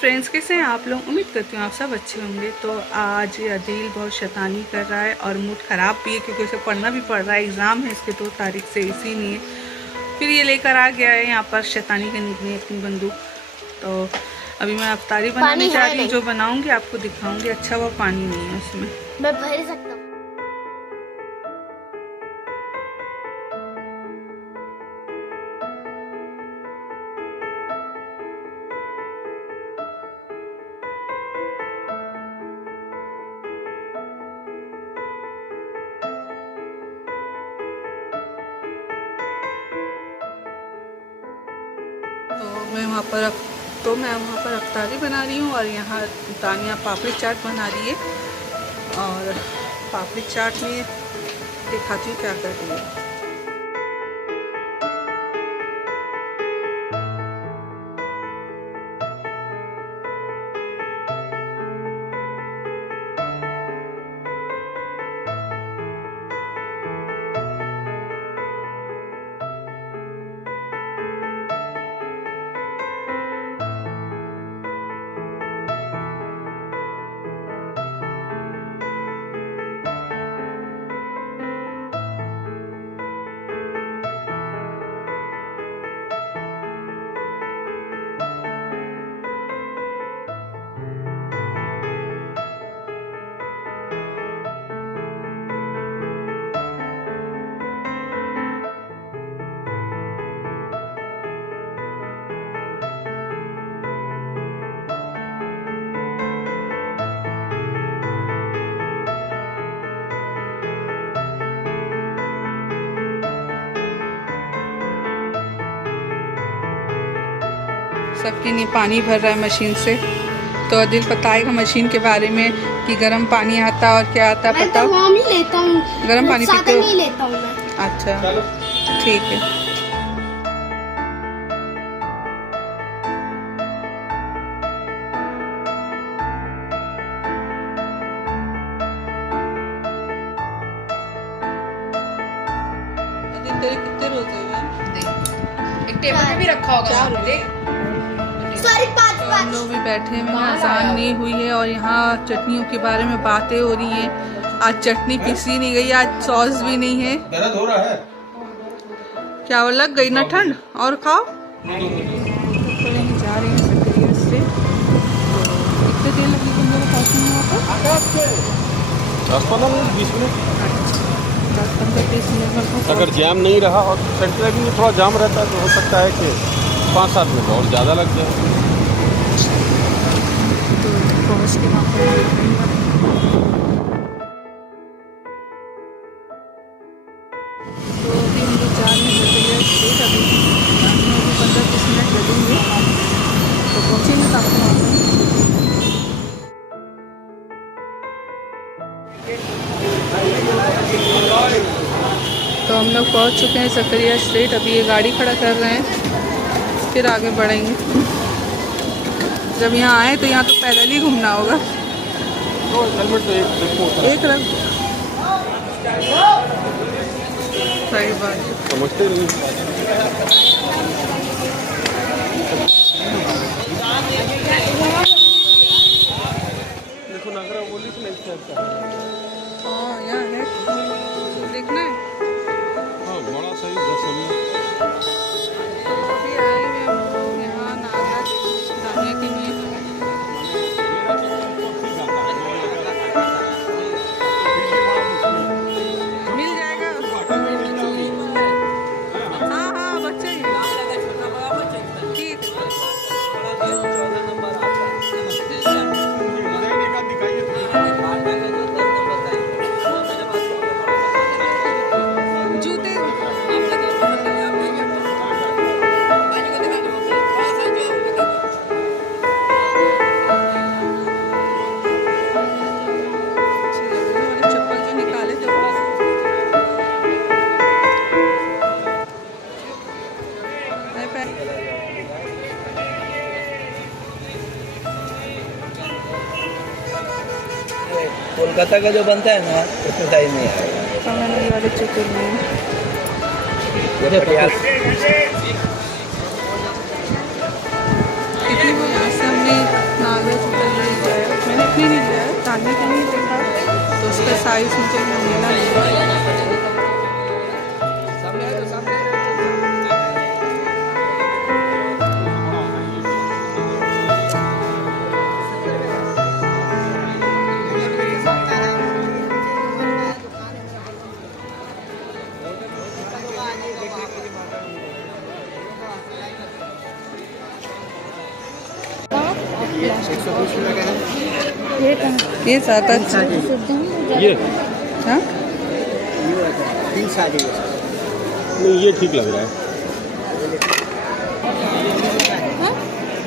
Friends, कैसे हैं आप लोग? उम्मीद करती हूँ आप सब अच्छे होंगे। तो आज अदील बहुत शैतानी कर रहा है और मूड ख़राब भी है क्योंकि उसे पढ़ना भी पड़ रहा है। एग्ज़ाम है इसके 2 तारीख से, इसीलिए फिर ये लेकर आ गया है यहाँ पर शैतानी करने के लिए अपनी बंदूक। तो अभी मैं अफ्तारी बनाने जा रही हूँ। जो बनाऊँगी आपको दिखाऊँगी। अच्छा वो पानी नहीं है उसमें, मैं भर सकता हूँ। तो मैं वहाँ पर अफ्तारी बना रही हूँ और यहाँ तानिया पापड़ी चाट बना रही है। और पापड़ी चाट में दिखाती हूँ क्या कर रही है। सबके लिए पानी भर रहा है मशीन से। तो अदिल बताएगा मशीन के बारे में कि गर्म पानी आता और क्या आता है। पता मैं नहीं लेता हूँ, गर्म पानी पीते हो? नहीं लेता हूँ मैं। अच्छा ठीक है। अदिल तेरे कितने रोजे हुए? एक टेबल पे भी रखा होगा वहाँ पे। तो हम लोग भी बैठे हुए हैं, अजान नहीं हुई है और यहाँ चटनियों के बारे में बातें हो रही हैं। आज चटनी पीसी नहीं गई, आज सॉस भी नहीं है। दर्द हो रहा है क्या वो लग गई ना ठंड? और खाओ। जा रही हैं सकरिया से। कितने देर लगी तुम लोग पहुँचने में वहाँ पर? 10-15 मिनट 20 मिनट। 10-15-20 मिनट में। अगर जाम नहीं रहा और सेंटर में थोड़ा जाम रहता है तो हो सकता है कि 5-7 मिनट और ज़्यादा लग जाए। तो पहुँच के वहाँ पर 15-20 मिनट लगेंगे। तो पहुँचेंगे तो आपको वहाँ तो हम लोग पहुँच चुके हैं सकरिया स्ट्रीट। अभी ये गाड़ी खड़ा कर रहे हैं, फिर आगे बढ़ेंगे। जब यहाँ आए तो यहाँ तो पैदल ही घूमना होगा। एक रंग सही बात है। समझते नहीं। देखो नगरा बोली तो नहीं चलता। हाँ यहाँ है, देखना है। हाँ बड़ा सही 10 मिनट। अभी आए हुए हम लोग यहाँ नागरा जाने के लिए। मिल जाएगा। हाँ हाँ बच्चे ही ठीक है। जूते चप्पल जो निकाले थे कोलकाता का जो बनता है ना उसमें साइज नहीं आएगा। ये वाले चक्कर में कितनी वो यहाँ से हमने खाने के लिए देखा तो उसका साइज मुझे मिला नहीं। ये ज़्यादा अच्छा ये हाँ नहीं, ये ठीक लग रहा है।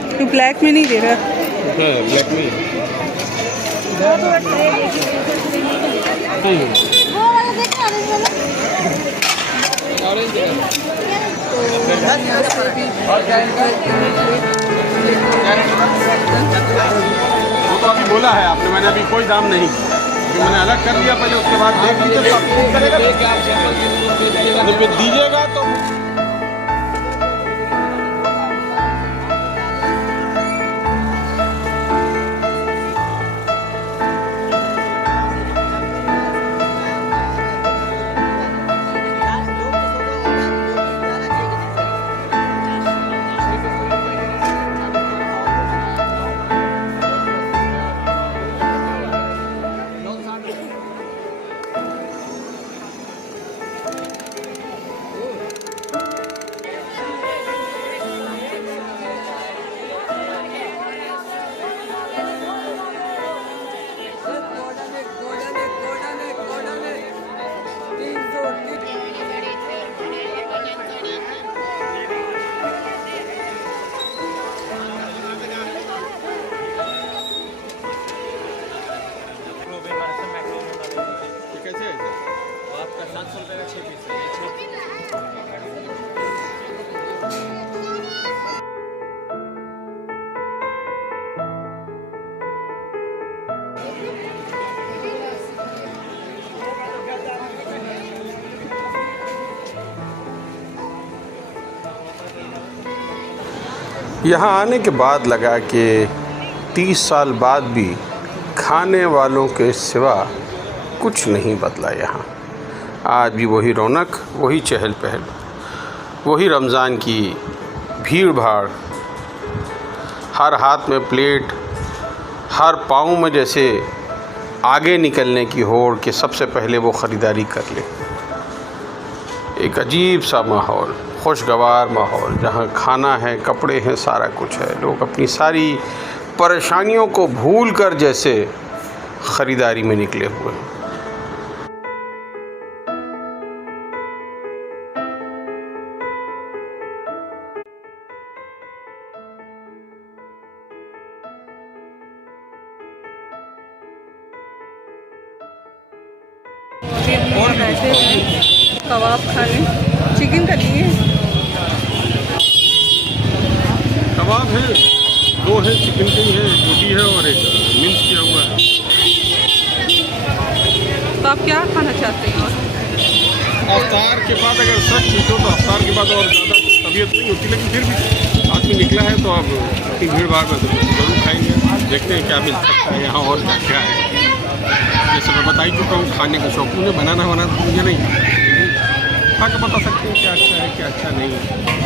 तो ब्लैक में नहीं दे रहा। हाँ, ब्लैक में वो वाला देखना ऑरेंज वो तो अभी बोला है आपने, मैंने अभी कोई दाम नहीं, मैंने अलग कर दिया पहले, उसके बाद देख लीजिए तो आप करेगा तो फिर दीजिएगा तो यहाँ आने के बाद लगा कि 30 साल बाद भी खाने वालों के सिवा कुछ नहीं बदला यहाँ। आज भी वही रौनक, वही चहल पहल, वही रमज़ान की भीड़ भाड़, हर हाथ में प्लेट, हर पाँव में जैसे आगे निकलने की होड़ कि सबसे पहले वो ख़रीदारी कर ले। एक अजीब सा माहौल, खुशगवार माहौल, जहाँ खाना है, कपड़े हैं, सारा कुछ है। लोग अपनी सारी परेशानियों को भूल कर जैसे ख़रीदारी में निकले हुए हैं। बैठे हैं कबाब खाने, चिकन का लिए कबाब है, 2 है, चिकन की है, रोटी है और एक मिक्स किया हुआ है। तो आप क्या खाना चाहते हैं? अफ्तार के बाद अगर सच पूछो तो अफ्तार के बाद और ज़्यादा तबीयत नहीं होती, लेकिन फिर भी आदमी निकला है तो अब इतनी भीड़ भाड़ में तो ज़रूर खाएंगे। देखते हैं क्या मिल सकता है यहाँ और क्या क्या है। जैसे मैं बता ही चुका हूँ, खाने का शौकीन है, बनाना तो मुझे नहीं, खा के बता सकते हैं क्या अच्छा है क्या अच्छा नहीं है।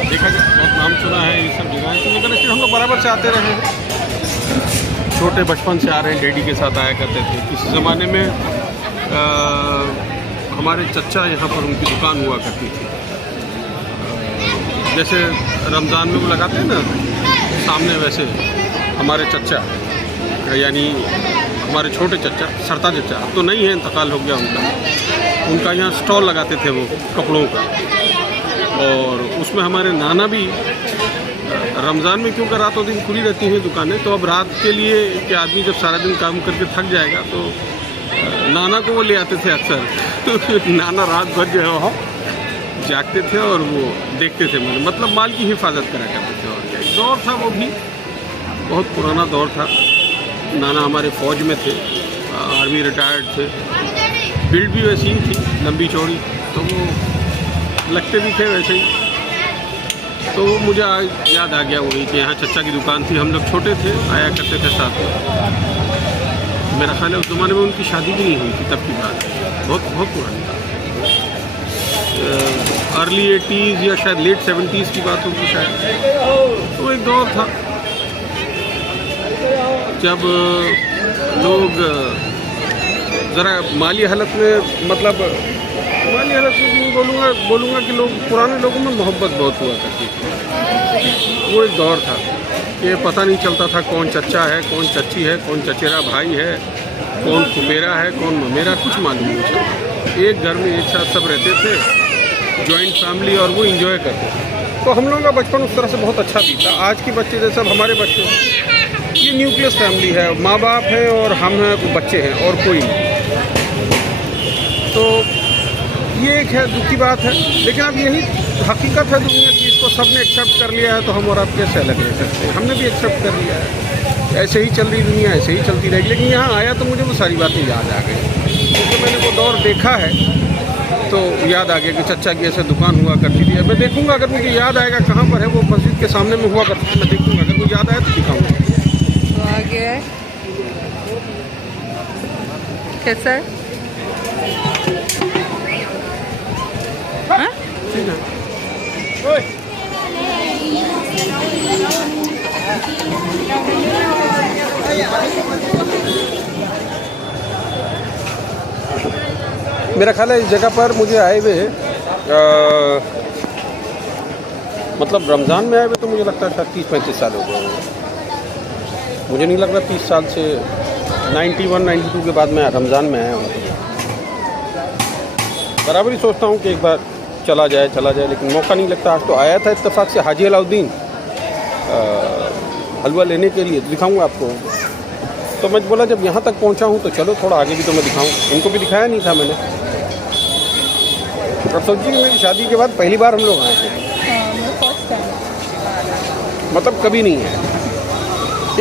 देखा जाए, बहुत नाम सुना है ये सब जगह, तो लेकिन इसलिए हम लोग बराबर से आते रहे हैं, छोटे बचपन से आ रहे हैं, डैडी के साथ आया करते थे। इस ज़माने में हमारे चचा यहाँ पर उनकी दुकान हुआ करती थी। जैसे रमज़ान में वो लगाते हैं ना सामने, वैसे हमारे चचा यानी हमारे छोटे चचा, सरता चचा, अब तो नहीं है, इंतकाल हो गया उनका यहाँ स्टॉल लगाते थे वो कपड़ों का। और उसमें हमारे नाना भी, रमज़ान में क्योंकि रातों दिन खुली रहती हैं दुकानें, तो अब रात के लिए कि आदमी जब सारा दिन काम करके थक जाएगा तो नाना को वो ले आते थे अक्सर। तो नाना रात भर जो है जागते थे और वो देखते थे, मतलब माल की हिफाजत करा करते थे। और क्या दौर था, वो भी बहुत पुराना दौर था। नाना हमारे फ़ौज में थे, आर्मी रिटायर्ड थे, बिल्ड भी वैसी ही थी, लंबी चौड़ी, तो वो लगते भी थे वैसे ही। तो मुझे याद आ गया वही कि यहाँ चचा की दुकान थी, हम लोग छोटे थे, आया करते थे साथ में। मेरा ख्याल है उस ज़माने में उनकी शादी भी नहीं हुई थी, तब की बात है, बहुत बहुत पुरानी बात। अर्ली 80s या शायद लेट 70s की बात होगी शायद। तो एक दौर था जब लोग ज़रा माली हालत में, मतलब माली हालत में नहीं बोलूँगा कि लोग, पुराने लोगों में मोहब्बत बहुत हुआ करती थी। वो एक दौर था कि पता नहीं चलता था कौन चच्चा है, कौन चच्ची है, कौन चचेरा भाई है, कौन फुफेरा है, कौन ममेरा, कुछ मालूम नहीं चलता। एक घर में एक साथ सब रहते थे, जॉइंट फैमिली, और वो इंजॉय करते थे। तो हम लोगों का बचपन उस तरह से बहुत अच्छा बीता। आज के बच्चे जैसे अब हमारे बच्चे, ये न्यूक्लियस फैमिली है, माँ बाप हैं और हम हैं, बच्चे हैं और कोई नहीं। तो ये एक है दुख की बात है, लेकिन अब यही हकीकत है दुनिया की, इसको सब ने एक्सेप्ट कर लिया है, तो हम और आप कैसे अलग रह सकते हैं। हमने भी एक्सेप्ट कर लिया है, ऐसे ही चल रही दुनिया, ऐसे ही चलती रहेगी। लेकिन यहाँ आया तो मुझे वो सारी बातें याद आ गई, क्योंकि मैंने वो दौर देखा है, तो याद आ गया कि चच्चा की ऐसे दुकान हुआ करती थी। मैं देखूंगा, अगर मुझे याद आएगा कहाँ पर है, वो मस्जिद के सामने में हुआ करती थी, मैं देखूंगा, अगर मुझे याद आया तो दिखाऊंगा। तो आ गया है कैसा है? हाँ? मेरा ख्याल है इस जगह पर मुझे आए हुए मतलब रमज़ान में आए हुए तो मुझे लगता है शायद 30-35 साल हो गए होंगे। मुझे नहीं लग रहा 30 साल से, 91-92 के बाद मैं रमज़ान में आया हूँ। बराबर ही सोचता हूँ कि एक बार चला जाए, लेकिन मौका नहीं लगता। आज तो आया था इत्तेफाक से हाजी अलाउद्दीन हलवा लेने के लिए, दिखाऊंगा आपको। तो मैं बोला जब यहाँ तक पहुँचा हूँ तो चलो थोड़ा आगे भी तो मैं दिखाऊँ। इनको भी दिखाया नहीं था मैंने। प्रसव जी की मेरी शादी के बाद पहली बार हम लोग आए थे। मतलब कभी नहीं है।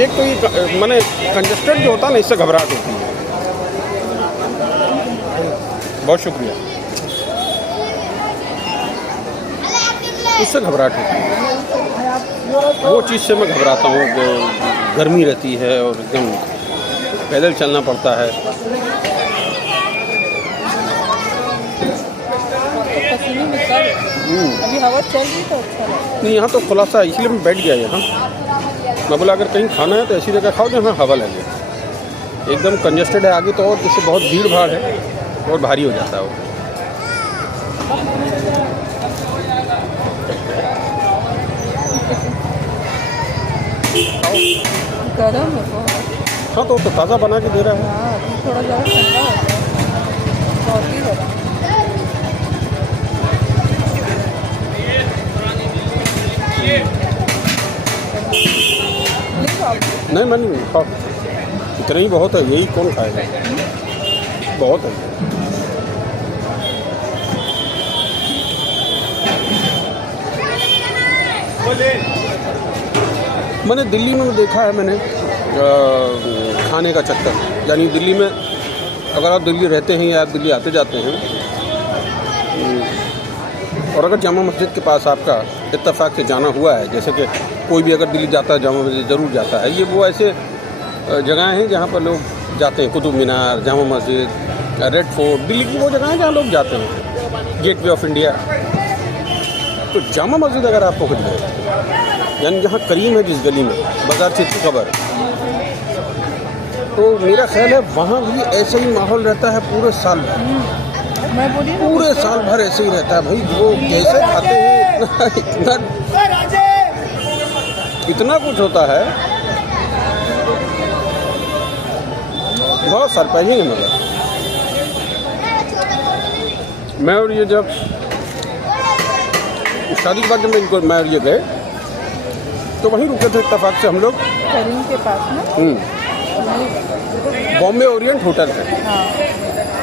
एक तो ये मैंने कंजस्टेड जो होता है ना, इससे घबराहट होती है। बहुत शुक्रिया। इससे घबराहट होती है, वो चीज़ से मैं घबराता हूँ। गर्मी रहती है और एकदम पैदल चलना पड़ता है। अभी हवा चल रही तो अच्छा लगा। नहीं, यहाँ तो खुलासा है, इसलिए मैं बैठ गया यहाँ। मैं बोला अगर कहीं खाना है तो ऐसी जगह खाओ जहाँ हवा लगे। एकदम कंजस्टेड है आगे तो, और जिससे बहुत भीड़ भाड़ है और भारी हो जाता है वो। गरम है बहुत। हाँ तो ताज़ा बना के दे रहा है। हाँ अभी थोड़ा ज़्यादा ठंडा हो गया, बहुत ही गरम। नहीं मैं नहीं खाओ, इतना ही बहुत है, यही कौन खाएगा, बहुत है। मैंने दिल्ली में देखा है, मैंने खाने का चक्कर, यानी दिल्ली में अगर आप दिल्ली रहते हैं या आप दिल्ली आते जाते हैं और अगर जामा मस्जिद के पास आपका इत्तेफाक से जाना हुआ है, जैसे कि कोई भी अगर दिल्ली जाता है जामा मस्जिद ज़रूर जाता है। ये वो ऐसे जगह हैं जहाँ पर लोग जाते हैं। कुतुब मीनार, जामा मस्जिद, रेड फोर्ट, दिल्ली की वो जगह हैं जहाँ लोग जाते हैं। Gateway of India. तो जामा मस्जिद अगर आप पहुँच गए, यानी जहाँ करीम है जिस गली में, बाजार चिट्ठी खबर, तो मेरा ख्याल है वहाँ भी ऐसा ही माहौल रहता है पूरे साल भर। मैं बोली पूरे साल भर ऐसे ही रहता है भाई। वो कैसे खाते हैं, इतना कुछ होता है, बहुत सरप्राइजिंग है। मगर मैं और ये जब शादी के बाद जब मैं और ये गए तो वहीं रुके थे इत्तेफाक से हम लोग, करीम के पास ना। बॉम्बे ओरिएंट होटल है। हाँ।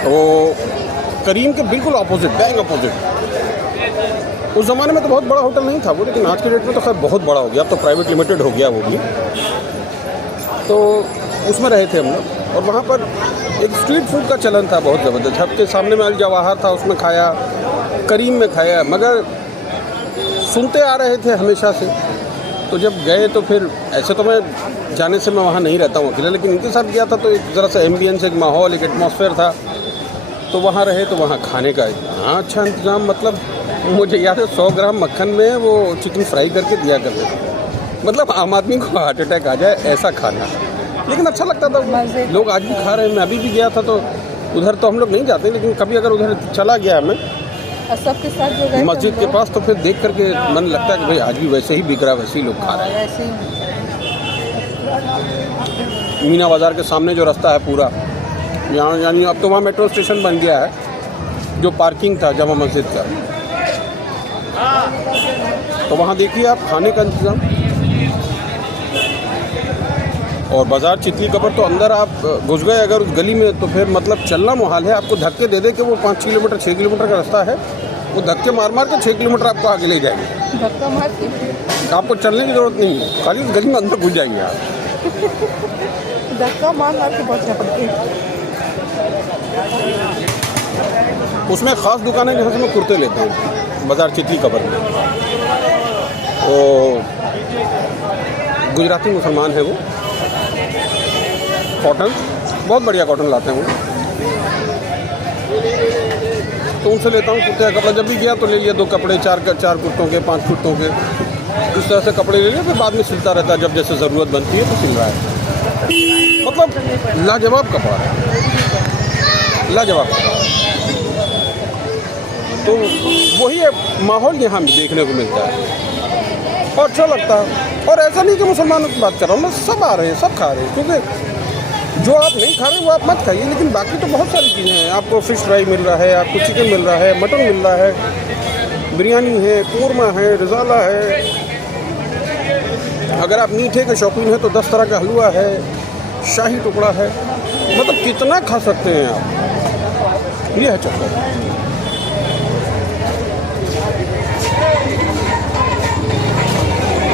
तो करीम के बिल्कुल अपोजिट, बैंग अपोजिट। उस ज़माने में तो बहुत बड़ा होटल नहीं था वो, लेकिन आज के डेट में तो खैर बहुत बड़ा हो गया। अब तो प्राइवेट लिमिटेड हो गया वो भी। तो उसमें रहे थे हम लोग, और वहाँ पर एक स्ट्रीट फूड का चलन था बहुत ज़बरदस्त। सबके सामने में अल जवाहर था, उसमें खाया, करीम में खाया, मगर सुनते आ रहे थे हमेशा से। तो जब गए तो फिर ऐसे तो मैं जाने से मैं वहाँ नहीं रहता हूँ अकेला, लेकिन इनके साथ गया था तो एक ज़रा सा एम्बियंस, एक माहौल, एक एटमॉस्फेयर था, तो वहाँ रहे तो वहाँ खाने का इतना अच्छा इंतज़ाम, मतलब मुझे याद है 100 ग्राम मक्खन में वो चिकन फ्राई करके दिया करते थे, मतलब आम आदमी को हार्ट अटैक आ जाए ऐसा खाना, लेकिन अच्छा लगता था। लोग आज भी खा रहे हैं, मैं अभी भी गया था तो उधर तो हम लोग नहीं जाते, लेकिन कभी अगर उधर चला गया मैं सबके साथ जो गए मस्जिद के पास तो फिर देख करके मन लगता है कि भाई आज भी वैसे ही बिक रहा, वैसे ही लोग खा रहे वैसे ही। हैं। मीना बाज़ार के सामने जो रास्ता है पूरा यहाँ, यानी अब तो वहाँ मेट्रो स्टेशन बन गया है, जो पार्किंग था जामा मस्जिद का, तो वहाँ देखिए आप खाने का इंतज़ाम। और बाज़ार चितली कबर तो अंदर आप घुस गए अगर उस गली में तो फिर मतलब चलना मुहाल है, आपको धक्के दे दे के वो 5 किलोमीटर 6 किलोमीटर का रास्ता है, वो धक्के मार मार के 6 किलोमीटर आपको आगे ले जाएंगे, धक्का मार के आपको चलने की ज़रूरत नहीं है, खाली उस गली में अंदर घुस जाएंगे आप। धक्का मार मार के पहुँचना पड़ती है। उसमें ख़ास दुकान है जहाँ से मैं कुर्ते लेता हूँ, बाज़ार चितली कबर में। वो गुजराती मुसलमान है, वो कॉटन बहुत बढ़िया कॉटन लाते हैं वो, तो उनसे लेता हूँ कुर्ते का कपड़ा। जब भी गया तो ले लिया 2 कपड़े, 4 कुर्तों के, 5 कुर्तों के, इस तरह से कपड़े ले लिए, फिर बाद में सिलता रहता है, जब जैसे ज़रूरत बनती है तो सिल रहा है। मतलब लाजवाब कपड़ा है, लाजवाब कपड़ा। तो वही माहौल यहाँ भी देखने को मिलता है और अच्छा लगता है। और ऐसा नहीं कि मुसलमानों की बात कर रहा हूँ मैं, सब आ रहे हैं, सब खा रहे हैं, क्योंकि जो आप नहीं खा रहे वो आप मत खाइए, लेकिन बाकी तो बहुत सारी चीज़ें हैं। आपको फ़िश फ्राई मिल रहा है, आपको चिकन मिल रहा है, मटन मिल रहा है, बिरयानी है, कोरमा है, रज़ाला है। अगर आप मीठे के शौकीन हैं तो 10 तरह का हलवा है, शाही टुकड़ा है, मतलब कितना खा सकते हैं आप, ये है चक्कर।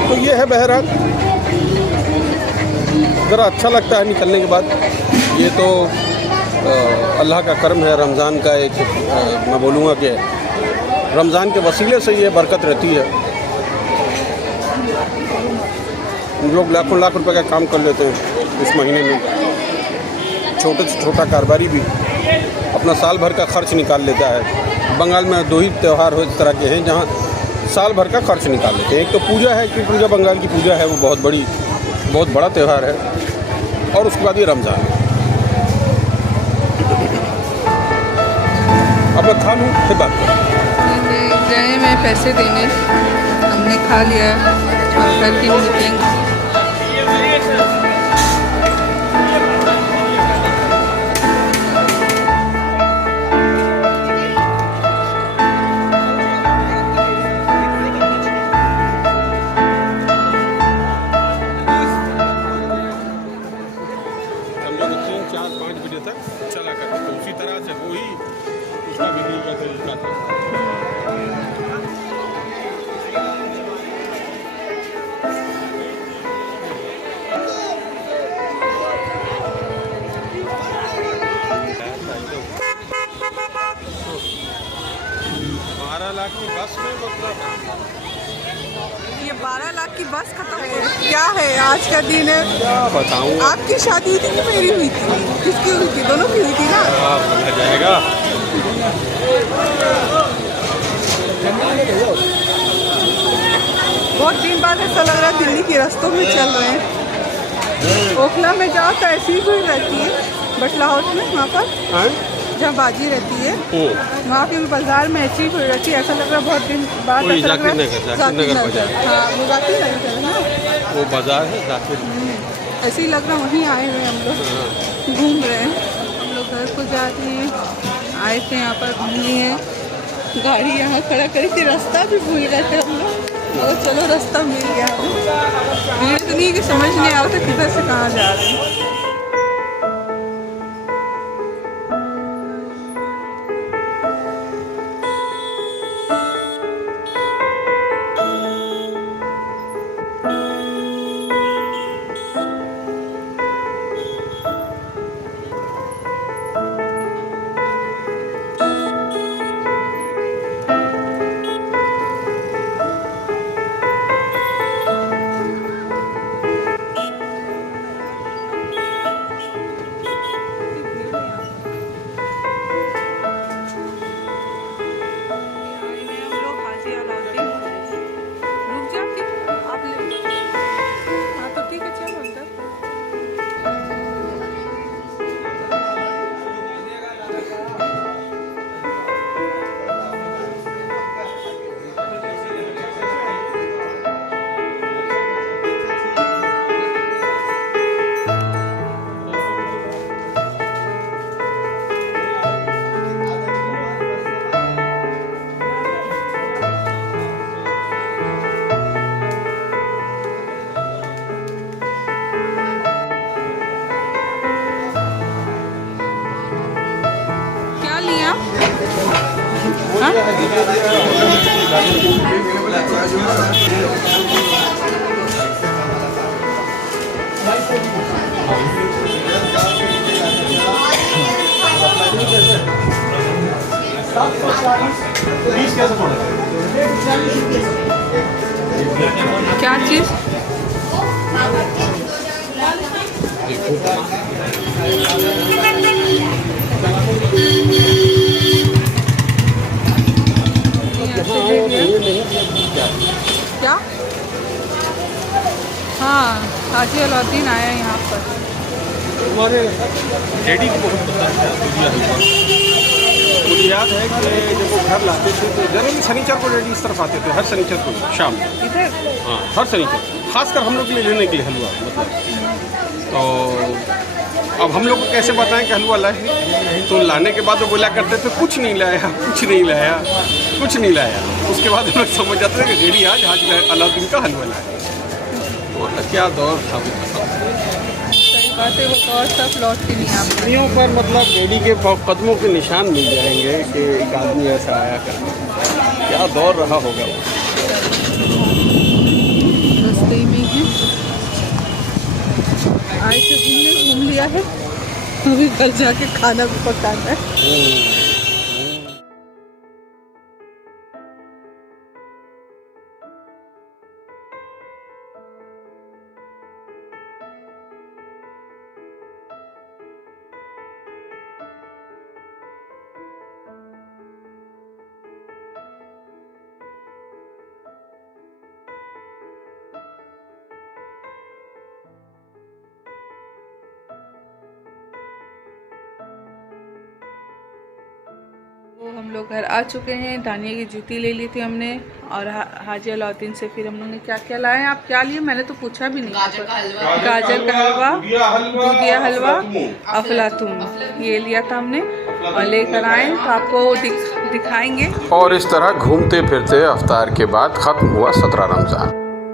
तो ये है बहरहाल, ज़रा अच्छा लगता है निकलने के बाद। ये तो अल्लाह का करम है, रमज़ान का एक मैं बोलूँगा कि रमज़ान के वसीले से ये बरकत रहती है। लोग लाखों लाख रुपए का काम कर लेते हैं इस महीने में, छोटे से छोटा कारोबारी भी अपना साल भर का खर्च निकाल लेता है। बंगाल में 2 ही त्यौहार हो इस तरह के हैं जहाँ साल भर का खर्च निकाल लेते हैं। एक तो पूजा है कि पूजा, बंगाल की पूजा है, वो बहुत बड़ा त्यौहार है, और उसके बाद ये रमज़ान है। अब मैं खा लूँ फिर बात करूँ। गए मैं पैसे देने, हमने खा लिया और घर की निकलेंगे। चला करता तो उसी तरह से वो ही उसका बिजली का तरीका था। लाख की बस में मतलब ये 12 लाख की बस खत्म हो गई। क्या है आज का दिन है, क्या बताऊँ। आपकी शादी हुई थी कि मेरी हुई थी? किसकी हुई थी? दोनों की हुई थी ना। आ जाएगा। बहुत दिन बाद ऐसा लग रहा है दिल्ली के रास्तों में चल रहे हैं। ओखला में जाओ तो ऐसी ही भीड़ रहती है, बटला हाउस में वहाँ पर जहाँ बाजी रहती है वहाँ के बाजार में ऐसी ही भीड़ रहती है। ऐसा लग रहा है बहुत दिन बाद, ऐसा लग रहा है जाकिर नगर बाजार। हाँ वो जाकिर नगर है ना, वो बाजार है जाकिर। ऐसे ही लग रहा वहीं आए हुए हम लोग, घूम रहे हैं। हम लोग घर को जा रहे हैं, आए थे यहाँ पर घूमने हैं, गाड़ी यहाँ खड़ा करी थी, रास्ता भी भूल गए थे हम लोग। तो चलो रास्ता मिल गया। भीड़ इतनी कि समझ नहीं आ रहा था किधर से कहाँ जा रहे हैं। क्या चीज़? क्या? हाँ, हाजी अलाउद्दीन आया यहाँ पर। हमारे डैडी को बहुत पसंद है दुनिया हलवा। मुझे याद है कि जब वो घर लाते थे तो जनरली शनिचर को डैडी इस तरफ आते थे, हर शनिचर को शाम में। इधर? हाँ, हर शनिचर, खासकर हम लोग के लिए लेने के लिए हलवा मतलब। तो अब हम लोग को कैसे बताएं कि हलवा लाए, तो लाने के बाद वो बोला करते थे कुछ नहीं लाया, कुछ नहीं लाया, कुछ नहीं लाया। उसके बाद हम लोग समझ जाते थे कि डैडी आज हाजी अलाउद्दीन का हलवा लाया। तो क्या दौर था सही बात है, वो दौर सब लौट के नहीं आ पाए। नदियों पर मतलब डैडी के कदमों के निशान मिल जाएंगे कि एक आदमी ऐसा आया करके। क्या दौर रहा होगा वो। रास्ते में ही आए थे घूमने, घूम लिया है, अभी घर जाके खाना भी पकाना है। तो हम लोग घर आ चुके हैं। दानिया की जूती ले ली थी हमने, और हाजी अलाउद्दीन से फिर हम लोग ने क्या क्या लाया है। आप क्या लिए मैंने तो पूछा भी नहीं। गाजर का हलवा, गाजर का हलवा, दूधिया हलवा, अफलातून, ये लिया था हमने और लेकर आए तो आपको दिखाएंगे। और इस तरह घूमते फिरते अफ्तार के बाद ख़त्म हुआ 17 रमज़ान।